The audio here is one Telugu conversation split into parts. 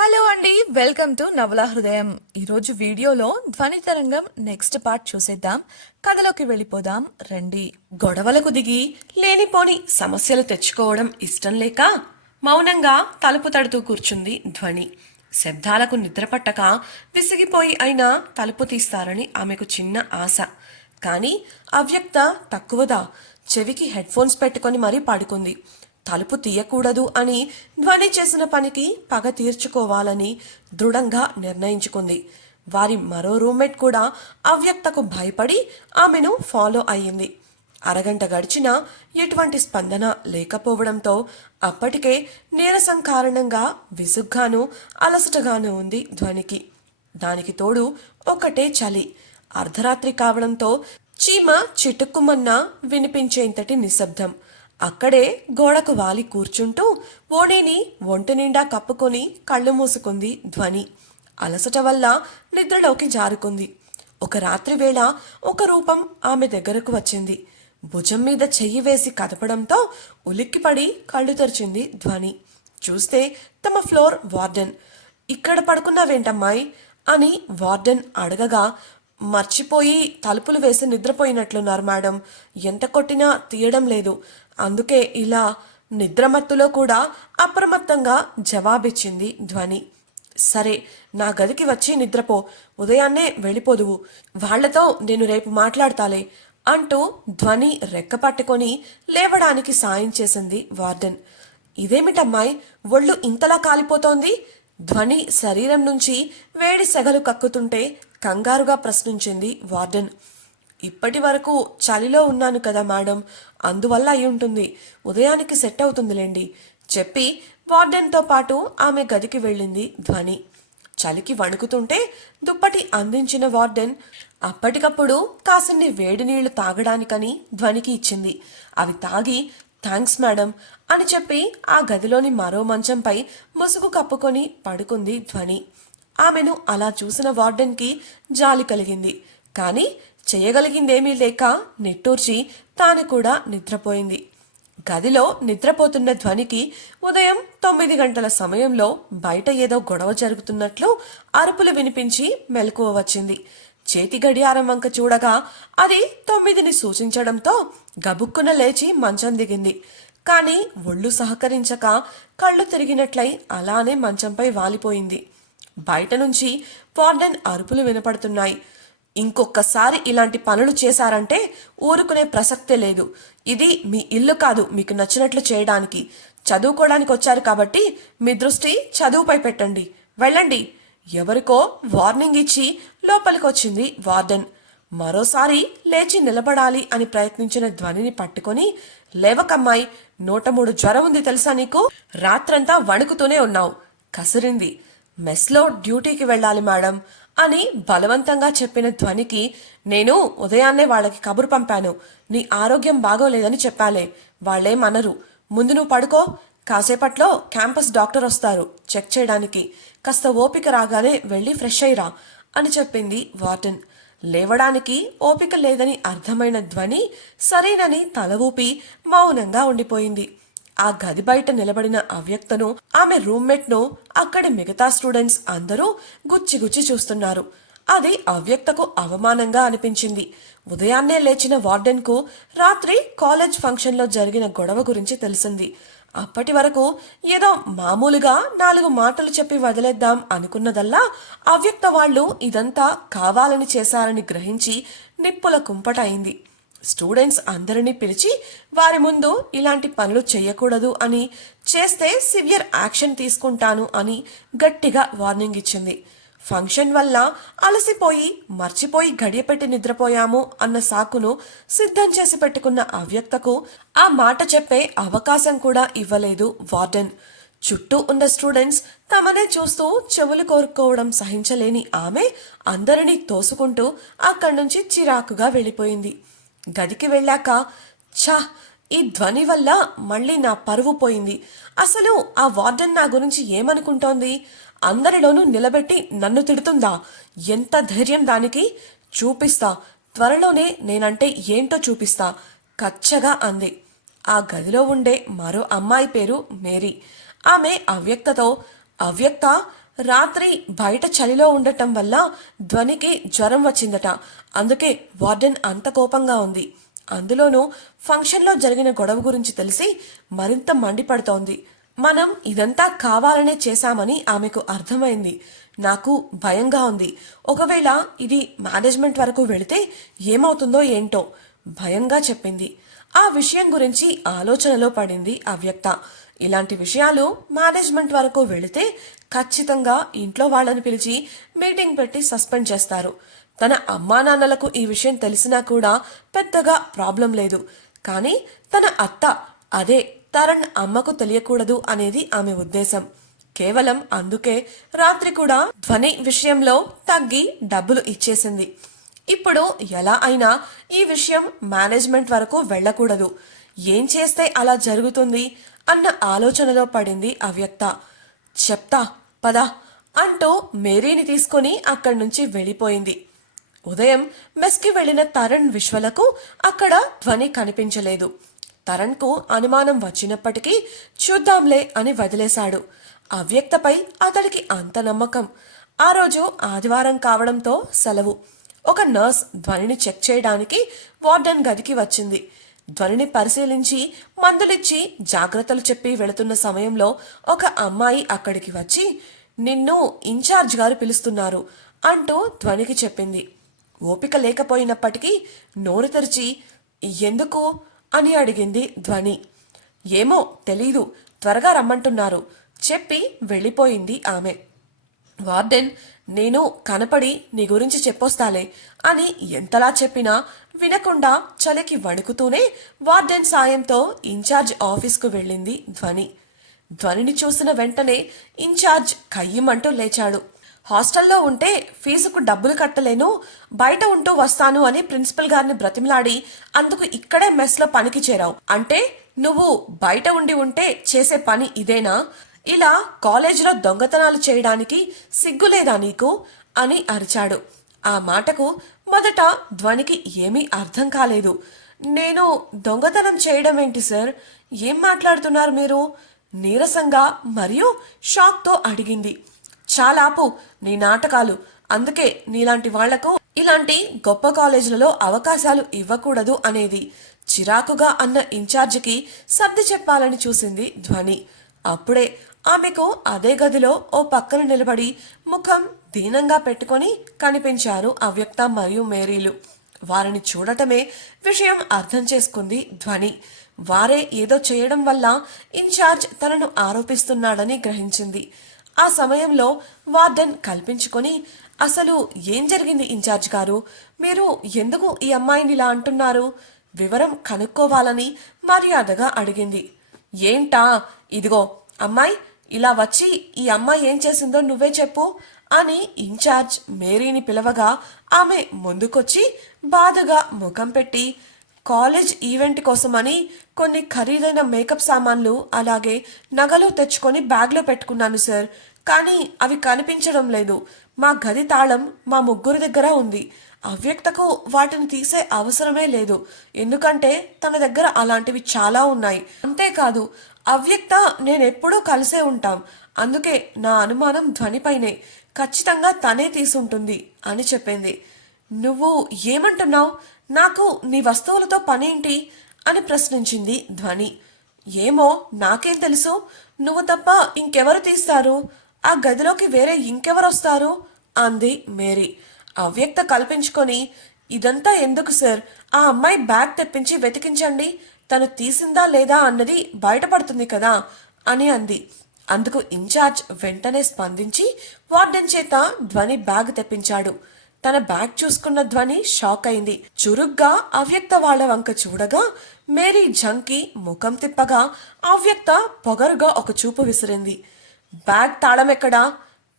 హలో అండి వెల్కమ్ టు నవల హృదయం. ఈరోజు వీడియోలో ధ్వని తరంగం నెక్స్ట్ పార్ట్ చూసేద్దాం. కథలోకి వెళ్ళిపోదాం. రండి. గొడవలకు దిగి లేనిపోని సమస్యలు తెచ్చుకోవడం ఇష్టం లేక మౌనంగా తలుపు తడుతూ కూర్చుంది ధ్వని. శబ్దాలకు నిద్రపట్టక విసిగిపోయి అయినా తలుపు తీస్తారని ఆమెకు చిన్న ఆశ. కానీ అవ్యక్త తక్కువదా? చెవికి హెడ్ ఫోన్స్ పెట్టుకొని మరీ పడుకుంది. తలుపు తీయకూడదు అని ధ్వని చేసిన పనికి పగ తీర్చుకోవాలని దృఢంగా నిర్ణయించుకుంది. వారి మరో రూమ్మేట్ కూడా అవ్యక్తకు భయపడి ఆమెను ఫాలో అయ్యింది. అరగంట గడిచినా ఎటువంటి స్పందన లేకపోవడంతో అప్పటికే నీరసం కారణంగా విసుగ్గాను అలసటగాను ఉంది ధ్వనికి. దానికి తోడు ఒకటే చలి. అర్ధరాత్రి కావడంతో చీమ చిటుక్కుమన్నా వినిపించేంతటి నిశ్శబ్దం. అక్కడే గోడకు వాలి కూర్చుంటూ ఓణిని ఒంటి నిండా కప్పుకొని కళ్ళు మూసుకుంది ధ్వని. అలసట వల్ల నిద్రలోకి జారుకుంది. ఒక రాత్రి వేళ ఒక రూపం ఆమె దగ్గరకు వచ్చింది. భుజం మీద చెయ్యి వేసి కదపడంతో ఉలిక్కిపడి కళ్ళు తెరిచింది ధ్వని. చూస్తే తమ ఫ్లోర్ వార్డెన్. ఇక్కడ పడుకున్నావేంటమ్మాయి? అని వార్డెన్ అడగగా మర్చిపోయి తలుపులు వేసి నిద్రపోయినట్లున్నారు మేడం. ఎంత కొట్టినా తీయడం లేదు. అందుకే ఇలా నిద్రమత్తులో కూడా అప్రమత్తంగా జవాబిచ్చింది ధ్వని. సరే నా గదికి వచ్చి నిద్రపో. ఉదయాన్నే వెళ్ళిపోదువు. వాళ్ళతో నేను రేపు మాట్లాడతాలే అంటూ ధ్వని రెక్క పట్టుకొని లేవడానికి సాయం చేసింది వార్డెన్. ఇదేమిటమ్మాయి? ఒళ్ళు ఇంతలా కాలిపోతోంది? ధ్వని శరీరం నుంచి వేడి సెగలు కక్కుతుంటే కంగారుగా ప్రశ్నించింది వార్డెన్. ఇప్పటి వరకు చలిలో ఉన్నాను కదా మేడం. అందువల్ల అయి ఉంటుంది. ఉదయానికి సెట్ అవుతుందిలేండి. చెప్పి వార్డెన్తో పాటు ఆమె గదికి వెళ్ళింది ధ్వని. చలికి వణుకుతుంటే దుప్పటి అందించిన వార్డెన్ అప్పటికప్పుడు కాసిన్ని వేడి నీళ్ళు తాగడానికని ధ్వనికి ఇచ్చింది. అవి తాగి థ్యాంక్స్ మేడం అని చెప్పి ఆ గదిలోని మరో మంచంపై ముసుగు కప్పుకొని పడుకుంది ధ్వని. ఆమెను అలా చూసిన వార్డెన్కి జాలి కలిగింది. కానీ చేయగలిగిందేమీ లేక నిట్టూర్చి తాను కూడా నిద్రపోయింది. గదిలో నిద్రపోతున్న ధ్వనికి ఉదయం తొమ్మిది గంటల సమయంలో బయట ఏదో గొడవ జరుగుతున్నట్లు అరుపులు వినిపించి మెలకువ వచ్చింది. చేతి గడియారం వంక చూడగా అది తొమ్మిదిని సూచించడంతో గబుక్కున లేచి మంచం దిగింది. కానీ ఒళ్ళు సహకరించక కళ్ళు తిరిగినట్లై అలానే మంచంపై వాలిపోయింది. బయట నుంచి వార్డెన్ అరుపులు వినపడుతున్నాయి. ఇంకొకసారి ఇలాంటి పనులు చేశారంటే ఊరుకునే ప్రసక్తే లేదు. ఇది మీ ఇల్లు కాదు మీకు నచ్చినట్లు చేయడానికి. చదువుకోవడానికి వచ్చారు కాబట్టి మీ దృష్టి చదువుపై పెట్టండి. వెళ్ళండి. ఎవరికో వార్నింగ్ ఇచ్చి లోపలికి వచ్చింది వార్డెన్. మరోసారి లేచి నిలబడాలి అని ప్రయత్నించిన ధ్వనిని పట్టుకొని లేవకమ్మాయి నూట మూడు జ్వరం ఉంది తెలుసా నీకు? రాత్రంతా వణుకుతూనే ఉన్నావు. కసిరింది. మెస్లో డ్యూటీకి వెళ్ళాలి మేడం. అని బలవంతంగా చెప్పిన ధ్వనికి నేను ఉదయాన్నే వాళ్ళకి కబురు పంపాను. నీ ఆరోగ్యం బాగోలేదని చెప్పాలే. వాళ్ళేమనరు ముందు నువ్వు పడుకో. కాసేపట్లో క్యాంపస్ డాక్టర్ వస్తారు చెక్ చేయడానికి. కాస్త ఓపిక రాగానే వెళ్ళి ఫ్రెష్ అయ్యిరా అని చెప్పింది వార్టన్. లేవడానికి ఓపిక లేదని అర్థమైన ధ్వని సరేనని తల ఊపి మౌనంగా ఉండిపోయింది. ఆ గది బయట నిలబడిన అవ్యక్తను ఆమె రూమ్మేట్ను అక్కడి మిగతా స్టూడెంట్స్ అందరూ గుచ్చిగుచ్చి చూస్తున్నారు. అది అవ్యక్తకు అవమానంగా అనిపించింది. ఉదయాన్నే లేచిన వార్డెన్కు రాత్రి కాలేజ్ ఫంక్షన్లో జరిగిన గొడవ గురించి తెలిసింది. అప్పటి వరకు ఏదో మామూలుగా నాలుగు మాటలు చెప్పి వదిలేద్దాం అనుకున్నదల్లా అవ్యక్త వాళ్ళు ఇదంతా కావాలని చేశారని గ్రహించి నిప్పుల కుంపట అయింది. స్టూడెంట్స్ అందరినీ పిలిచి వారి ముందు ఇలాంటి పనులు చేయకూడదు అని చేస్తే సివియర్ యాక్షన్ తీసుకుంటాను అని గట్టిగా వార్నింగ్ ఇచ్చింది. ఫంక్షన్ వల్ల అలసిపోయి మర్చిపోయి గడియపెట్టి నిద్రపోయాము అన్న సాకును సిద్ధం చేసి పెట్టుకున్న అవ్యక్తకు ఆ మాట చెప్పే అవకాశం కూడా ఇవ్వలేదు వార్డెన్. చుట్టూ ఉన్న స్టూడెంట్స్ తమనే చూస్తూ చెవులు కోరుకోవడం సహించలేని ఆమె అందరినీ తోసుకుంటూ అక్కడి నుంచి చిరాకుగా వెళ్ళిపోయింది. గదికి వెళ్ళాక ఛా ఈ ధ్వని వల్ల మళ్ళీ నా పరువు పోయింది. అసలు ఆ వార్డెన్ నా గురించి ఏమనుకుంటోంది? అందరిలోనూ నిలబెట్టి నన్ను తిడుతుందా? ఎంత ధైర్యం దానికి? చూపిస్తా. త్వరలోనే నేనంటే ఏంటో చూపిస్తా. కచ్చగా అంది. ఆ గదిలో ఉండే మరో అమ్మాయి పేరు మేరీ. ఆమె అవ్యక్తతో అవ్యక్త రాత్రి బయట చలిలో ఉండటం వల్ల ధ్వనికి జ్వరం వచ్చిందట. అందుకే వార్డెన్ అంత కోపంగా ఉంది. అందులోనూ ఫంక్షన్లో జరిగిన గొడవ గురించి తెలిసి మరింత మండిపడుతోంది. మనం ఇదంతా కావాలనే చేశామని ఆమెకు అర్థమైంది. నాకు భయంగా ఉంది. ఒకవేళ ఇది మేనేజ్మెంట్ వరకు వెళితే ఏమవుతుందో ఏంటో భయంగా చెప్పింది. ఆ విషయం గురించి ఆలోచనలో పడింది అవ్యక్త. ఇలాంటి విషయాలు మేనేజ్మెంట్ వరకు వెళితే ఖచ్చితంగా ఇంట్లో వాళ్ళని పిలిచి మీటింగ్ పెట్టి సస్పెండ్ చేస్తారు. తన అమ్మా నాన్నలకు ఈ విషయం తెలిసినా కూడా పెద్దగా ప్రాబ్లం లేదు. కానీ తన అత్త అదే తరణ్ అమ్మకు తెలియకూడదు అనేది ఆమె ఉద్దేశం. కేవలం అందుకే రాత్రి కూడా ధ్వని విషయంలో తగ్గి డబ్బులు ఇచ్చేసింది. ఇప్పుడు ఎలా అయినా ఈ విషయం మేనేజ్మెంట్ వరకు వెళ్ళకూడదు. ఏం చేస్తే అలా జరుగుతుంది? అన్న ఆలోచనలో పడింది అవ్యక్త. చెప్తా పద అంటూ మేరీని తీసుకొని అక్కడి నుంచి వెళ్ళిపోయింది. ఉదయం మెస్కి వెళ్ళిన తరణ్ విశ్వలకు అక్కడ ధ్వని కనిపించలేదు. తరణ్కు అనుమానం వచ్చినప్పటికీ చూద్దాంలే అని వదిలేశాడు. అవ్యక్తపై అతడికి అంత నమ్మకం. ఆ రోజు ఆదివారం కావడంతో సెలవు. ఒక నర్స్ ధ్వనిని చెక్ చేయడానికి వార్డెన్ గదికి వచ్చింది. ధ్వనిని పరిశీలించి మందులిచ్చి జాగ్రత్తలు చెప్పి వెళుతున్న సమయంలో ఒక అమ్మాయి అక్కడికి వచ్చి నిన్ను ఇన్ఛార్జ్ గారు పిలుస్తున్నారు అంటూ ధ్వనికి చెప్పింది. ఓపిక లేకపోయినప్పటికీ నోరు తెరిచి ఎందుకు? అని అడిగింది ధ్వని. ఏమో తెలీదు త్వరగా రమ్మంటున్నారు చెప్పి వెళ్ళిపోయింది ఆమె. వార్డెన్ నేను కనపడి నీ గురించి చెప్పొస్తాలే అని ఎంతలా చెప్పినా వినకుండా చలికి వణుకుతూనే వార్డెన్ సాయంతో ఇన్ఛార్జ్ ఆఫీస్కు వెళ్ళింది ధ్వని. ధ్వనిని చూసిన వెంటనే ఇన్ఛార్జ్ కయ్యమంటూ లేచాడు. హాస్టల్లో ఉంటే ఫీజుకు డబ్బులు కట్టలేను బయట ఉంటూ వస్తాను అని ప్రిన్సిపల్ గారిని బ్రతిమలాడి అందుకు ఇక్కడే మెస్లో పనికి చేరావు. అంటే నువ్వు బయట ఉండి ఉంటే చేసే పని ఇదేనా? ఇలా కాలేజీలో దొంగతనాలు చేయడానికి సిగ్గులేదా నీకు? అని అరిచాడు. ఆ మాటకు మొదట ధ్వనికి ఏమీ అర్థం కాలేదు. నేను దొంగతనం చేయడం ఏంటి సార్? ఏం మాట్లాడుతున్నారు మీరు? నీరసంగా మరియు షాక్తో అడిగింది. చాలాపు నీ నాటకాలు. అందుకే నీలాంటి వాళ్ళకు ఇలాంటి గొప్ప కాలేజీలలో అవకాశాలు ఇవ్వకూడదు అనేది చిరాకుగా అన్న ఇన్ఛార్జికి సర్ది చెప్పాలని చూసింది ధ్వని. అప్పుడే ఆమెకు అదే గదిలో ఓ పక్కన నిలబడి ముఖం దీనంగా పెట్టుకొని కనిపించారు అవ్యక్త మరియు మేరీలు. వారిని చూడటమే విషయం అర్థం చేసుకుంది ధ్వని. వారే ఏదో చేయడం వల్ల ఇన్ఛార్జ్ తనను ఆరోపిస్తున్నాడని గ్రహించింది. ఆ సమయంలో వార్డెన్ కల్పించుకొని అసలు ఏం జరిగింది ఇన్ఛార్జ్ గారు? మీరు ఎందుకు ఈ అమ్మాయిని ఇలా అంటున్నారు? వివరం కనుక్కోవాలని మర్యాదగా అడిగింది. ఏంటా? ఇదిగో అమ్మాయి ఇలా వచ్చి ఈ అమ్మాయి ఏం చేసిందో నువ్వే చెప్పు అని ఇన్ఛార్జ్ మేరీని పిలవగా ఆమె ముందుకొచ్చి బాధగా ముఖం పెట్టి కాలేజ్ ఈవెంట్ కోసమని కొన్ని ఖరీదైన మేకప్ సామాన్లు అలాగే నగలు తెచ్చుకొని బ్యాగ్లో పెట్టుకున్నాను సార్. కానీ అవి కనిపించడం లేదు. మా గది తాళం మా ముగ్గురు దగ్గర ఉంది. అవ్యక్తకు వాటిని తీసే అవసరమే లేదు. ఎందుకంటే తన దగ్గర అలాంటివి చాలా ఉన్నాయి. అంతేకాదు అవ్యక్త నేనెప్పుడూ కలిసే ఉంటాం. అందుకే నా అనుమానం ధ్వనిపైనే. ఖచ్చితంగా తనే తీసుంటుంది అని చెప్పింది. నువ్వు ఏమంటున్నావు? నాకు నీ వస్తువులతో పనేంటి? అని ప్రశ్నించింది ధ్వని. ఏమో నాకేం తెలుసు? నువ్వు తప్ప ఇంకెవరు తీస్తారు? ఆ గదిలోకి వేరే ఇంకెవరు వస్తారు అంది మేరీ. అవ్యక్త కల్పించుకొని ఇదంతా ఎందుకు సార్? ఆ అమ్మాయి బ్యాగ్ తెప్పించి వెతికించండి. తను తీసిందా లేదా అన్నది బయటపడుతుంది కదా అని అంది. అందుకు ఇన్ఛార్జ్ వెంటనే స్పందించి వార్డెన్ చేత ధ్వని బ్యాగ్ తెప్పించాడు. తన బ్యాగ్ చూసుకున్న ధ్వని షాక్ అయింది. చురుగ్గా అవ్యక్త వాళ్ళ వంక చూడగా మేరీ జంకి ముఖం తిప్పగా అవ్యక్త పొగరుగా ఒక చూపు విసిరింది. బ్యాగ్ తాళమెక్కడా?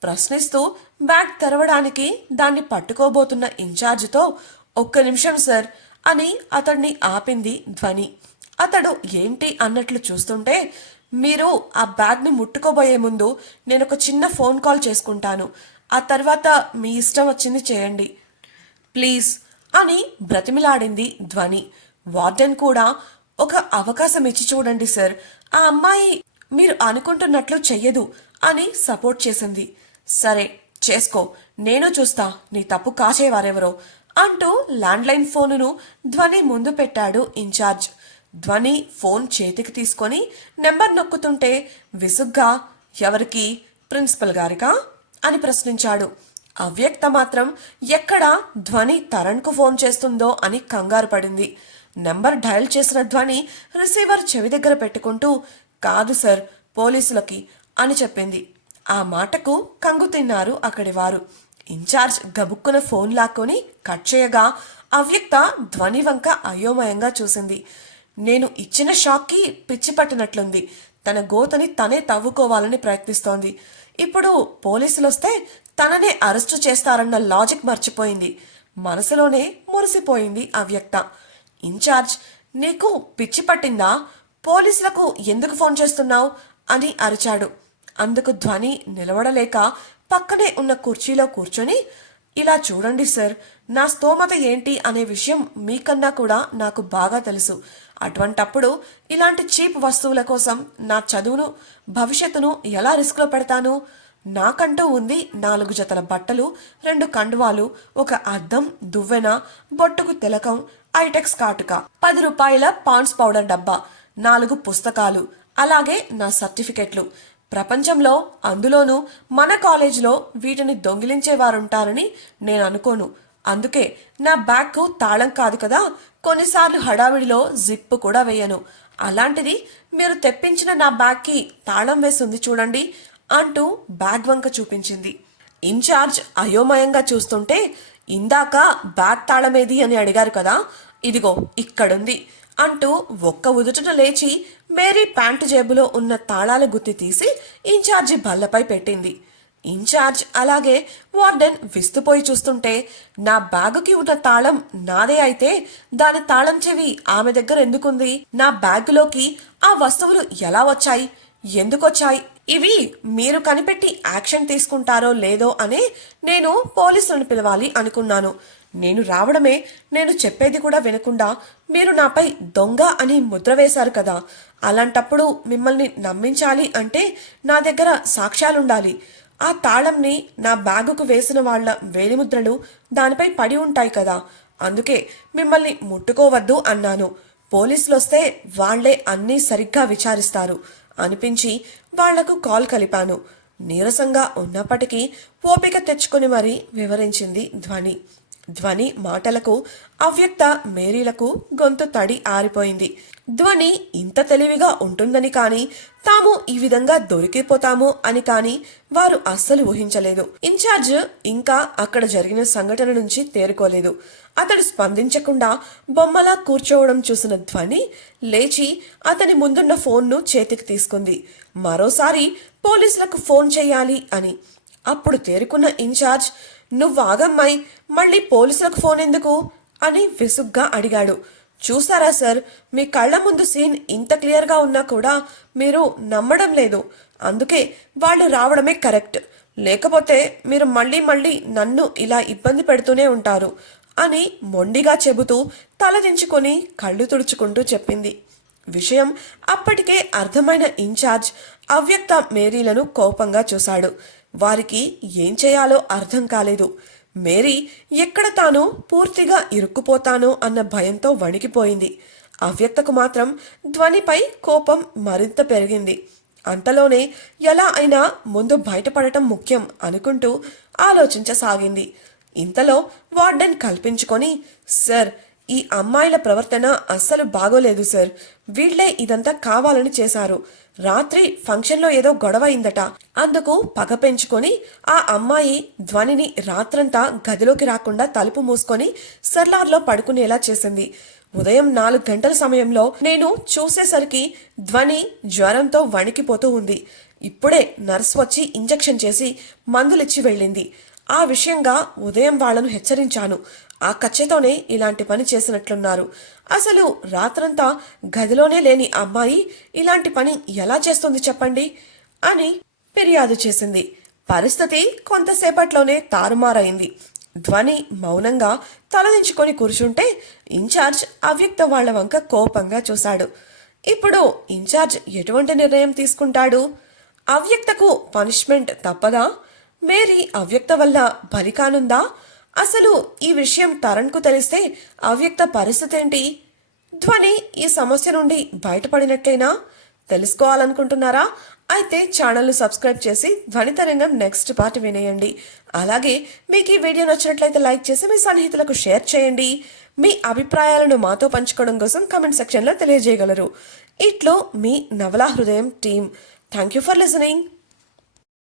ప్రశ్నిస్తూ బ్యాగ్ తెరవడానికి దాన్ని పట్టుకోబోతున్న ఇన్ఛార్జితో ఒక్క నిమిషం సార్ అని అతన్ని ఆపింది ధ్వని. అతడు ఏంటి అన్నట్లు చూస్తుంటే మీరు ఆ బ్యాగ్ని ముట్టుకోబోయే ముందు నేను ఒక చిన్న ఫోన్ కాల్ చేసుకుంటాను. ఆ తర్వాత మీ ఇష్టం వచ్చింది చేయండి. ప్లీజ్ అని బ్రతిమిలాడింది ధ్వని. వార్డెన్ కూడా ఒక అవకాశం ఇచ్చి చూడండి సార్. ఆ అమ్మాయి మీరు అనుకుంటున్నట్లు చెయ్యదు అని సపోర్ట్ చేసింది. సరే చేసుకో. నేను చూస్తా. నీ తప్పు కాచేవారెవరో అంటూ ల్యాండ్లైన్ ఫోనును ధ్వని ముందు పెట్టాడు ఇన్ఛార్జ్. ధ్వని ఫోన్ చేతికి తీసుకొని నెంబర్ నొక్కుతుంటే విసుగ్గా ఎవరికి? ప్రిన్సిపల్ గారికా? అని ప్రశ్నించాడు. అవ్యక్త మాత్రం ఎక్కడ ధ్వని తరణ్కు ఫోన్ చేస్తుందో అని కంగారు పడింది. నెంబర్ డయల్ చేసిన ధ్వని రిసీవర్ చెవి దగ్గర పెట్టుకుంటూ కాదు సార్ పోలీసులకి అని చెప్పింది. ఆ మాటకు కంగు తిన్నారు అక్కడి వారు. ఇన్ఛార్జ్ గబుక్కున ఫోన్ లాక్కొని కట్ చేయగా అవ్యక్త ధ్వని వంక అయోమయంగా చూసింది. నేను ఇచ్చిన షాక్కి పిచ్చి పట్టినట్లుంది. తన గోతని తనే తవ్వుకోవాలని ప్రయత్నిస్తోంది. ఇప్పుడు పోలీసులు వస్తే తననే అరెస్టు చేస్తారన్న లాజిక్ మర్చిపోయింది. మనసులోనే మురిసిపోయింది అవ్యక్త. ఇన్ఛార్జ్ నీకు పిచ్చి పట్టిందా? పోలీసులకు ఎందుకు ఫోన్ చేస్తున్నావు? అని అరిచాడు. అందుకు ధ్వని నిలవడలేక పక్కనే ఉన్న కుర్చీలో కూర్చొని ఇలా చూడండి సార్ నా స్తోమత ఏంటి? అనే విషయం మీకన్నా కూడా నాకు బాగా తెలుసు. అటువంటప్పుడు ఇలాంటి చీప్ వస్తువుల కోసం నా చదువును భవిష్యత్తును ఎలా రిస్క్లో పెడతాను? నాకంటూ ఉంది నాలుగు జతల బట్టలు రెండు కండువాలు ఒక అద్దం దువ్వెన బొట్టుకు తిలకం ఐటెక్స్ కాటుక పది రూపాయల పాండ్స్ పౌడర్ డబ్బా నాలుగు పుస్తకాలు అలాగే నా సర్టిఫికెట్లు. ప్రపంచంలో అందులోనూ మన కాలేజీలో వీటిని దొంగిలించేవారుంటారని నేను అనుకోను. అందుకే నా బ్యాగ్కు తాళం కాదు కదా కొన్నిసార్లు హడావిడిలో జిప్ కూడా వేయను. అలాంటిది మీరు తెప్పించిన నా బ్యాగ్కి తాళం వేసింది చూడండి అంటూ బ్యాగ్ వంక చూపించింది. ఇన్ఛార్జ్ అయోమయంగా చూస్తుంటే ఇందాక బ్యాగ్ తాళమేది అని అడిగారు కదా. ఇదిగో ఇక్కడుంది అంటూ ఒక్క ఉదుటన లేచి మేరీ ప్యాంటు జేబులో ఉన్న తాళాల గుత్తి తీసి ఇన్ఛార్జి బల్లపై పెట్టింది. ఇన్ఛార్జ్ అలాగే వార్డెన్ విస్తుపోయి చూస్తుంటే నా బ్యాగుకి ఉన్న తాళం నాదే అయితే దాని తాళం చెవి ఆమె దగ్గర ఎందుకుంది? నా బ్యాగులోకి ఆ వస్తువులు ఎలా వచ్చాయి? ఎందుకొచ్చాయి? ఇవి మీరు కనిపెట్టి యాక్షన్ తీసుకుంటారో లేదో అనే నేను పోలీసులను పిలవాలి అనుకున్నాను. నేను రావడమే నేను చెప్పేది కూడా వినకుండా మీరు నాపై దొంగ అని ముద్ర వేశారు కదా. అలాంటప్పుడు మిమ్మల్ని నమ్మించాలి అంటే నా దగ్గర సాక్ష్యాలుండాలి. ఆ తాళంని నా బ్యాగుకు వేసిన వాళ్ళ వేలిముద్రలు దానిపై పడి ఉంటాయి కదా. అందుకే మిమ్మల్ని ముట్టుకోవద్దు అన్నాను. పోలీసులు వస్తే వాళ్ళే అన్నీ సరిగ్గా విచారిస్తారు. అనిపించి వాళ్ళకు కాల్ కలిపాను. నీరసంగా ఉన్నప్పటికీ ఓపిక తెచ్చుకుని మరీ వివరించింది ధ్వని. ధ్వని మాటలకు అవ్యక్త మేరీలకు గొంతు తడి ఆరిపోయింది. ధ్వని ఇంత తెలివిగా ఉంటుందని కాని తాము ఈ విధంగా దొరికిపోతాము అని కాని వారు అస్సలు ఊహించలేదు. ఇన్ఛార్జ్ ఇంకా అక్కడ జరిగిన సంఘటన నుంచి తేరుకోలేదు. అతడు స్పందించకుండా బొమ్మలా కూర్చోవడం చూసిన ధ్వని లేచి అతని ముందున్న ఫోన్ను చేతికి తీసుకుంది. మరోసారి పోలీసులకు ఫోన్ చేయాలి అని అప్పుడు తేరుకున్న ఇన్ఛార్జ్ నువ్వాగమ్మాయి మళ్ళీ పోలీసులకు ఫోన్ ఎందుకు? అని విసుగ్గా అడిగాడు. చూసారా సార్ మీ కళ్ళ ముందు సీన్ ఇంత క్లియర్గా ఉన్నా కూడా మీరు నమ్మడం లేదు. అందుకే వాళ్ళు రావడమే కరెక్ట్. లేకపోతే మీరు మళ్ళీ మళ్ళీ నన్ను ఇలా ఇబ్బంది పెడుతూనే ఉంటారు అని మొండిగా చెబుతూ తలదించుకొని కళ్ళు తుడుచుకుంటూ చెప్పింది. విషయం అప్పటికే అర్థమైన ఇన్ఛార్జ్ అవ్యక్త మేరీలను కోపంగా చూశాడు. వారికి ఏం చేయాలో అర్థం కాలేదు. మేరీ ఎక్కడ తాను పూర్తిగా ఇరుక్కుపోతానో అన్న భయంతో వణికిపోయింది. అవ్యక్తకు మాత్రం ధ్వనిపై కోపం మరింత పెరిగింది. అంతలోనే ఎలా అయినా ముందు బయటపడటం ముఖ్యం అనుకుంటూ ఆలోచించసాగింది. ఇంతలో వార్డెన్ కల్పించుకొని సార్ ఈ అమ్మాయిల ప్రవర్తన అస్సలు బాగోలేదు సార్. వీళ్ళే ఇదంతా కావాలని చేశారు. రాత్రి ఫంక్షన్లో ఏదో గొడవ అయిందట. అందుకు పగ పెంచుకొని ఆ అమ్మాయి ధ్వనిని రాత్రంతా గదిలోకి రాకుండా తలుపు మూసుకొని సర్లార్లో పడుకునేలా చేసింది. ఉదయం నాలుగు గంటల సమయంలో నేను చూసేసరికి ధ్వని జ్వరంతో వణికిపోతూ ఉంది. ఇప్పుడే నర్స్ వచ్చి ఇంజెక్షన్ చేసి మందులిచ్చి వెళ్ళింది. ఆ విషయంగా ఉదయం వాళ్ళను హెచ్చరించాను. ఆ కచ్చెతోనే ఇలాంటి పని చేసినట్లున్నారు. అసలు రాత్రంతా గదిలోనే లేని అమ్మాయి ఇలాంటి పని ఎలా చేస్తుంది చెప్పండి? అని ఫిర్యాదు చేసింది. పరిస్థితి కొంతసేపట్లోనే తారుమారైంది. ధ్వని మౌనంగా తలదించుకొని కూర్చుంటే ఇన్ఛార్జ్ అవ్యక్త వాళ్ళ వంక కోపంగా చూశాడు. ఇప్పుడు ఇన్ఛార్జ్ ఎటువంటి నిర్ణయం తీసుకుంటాడు? అవ్యక్తకు పనిష్మెంట్ తప్పదా? మేరీ అవ్యక్త వల్ల బలి కానుందా? అసలు ఈ విషయం తరణ్కు తెలిస్తే అవ్యక్త పరిస్థితి ఏంటి ధ్వని ఈ సమస్య నుండి బయటపడినట్లేనా? తెలుసుకోవాలనుకుంటున్నారా? అయితే ఛానల్ను సబ్స్క్రైబ్ చేసి ధ్వని తరంగం నెక్స్ట్ పార్ట్ వినేయండి. అలాగే మీకు ఈ వీడియో నచ్చినట్లయితే లైక్ చేసి మీ సన్నిహితులకు షేర్ చేయండి. మీ అభిప్రాయాలను మాతో పంచుకోవడం కోసం కమెంట్ సెక్షన్లో తెలియజేయగలరు. ఇట్లో మీ నవలా హృదయం team thank you for listening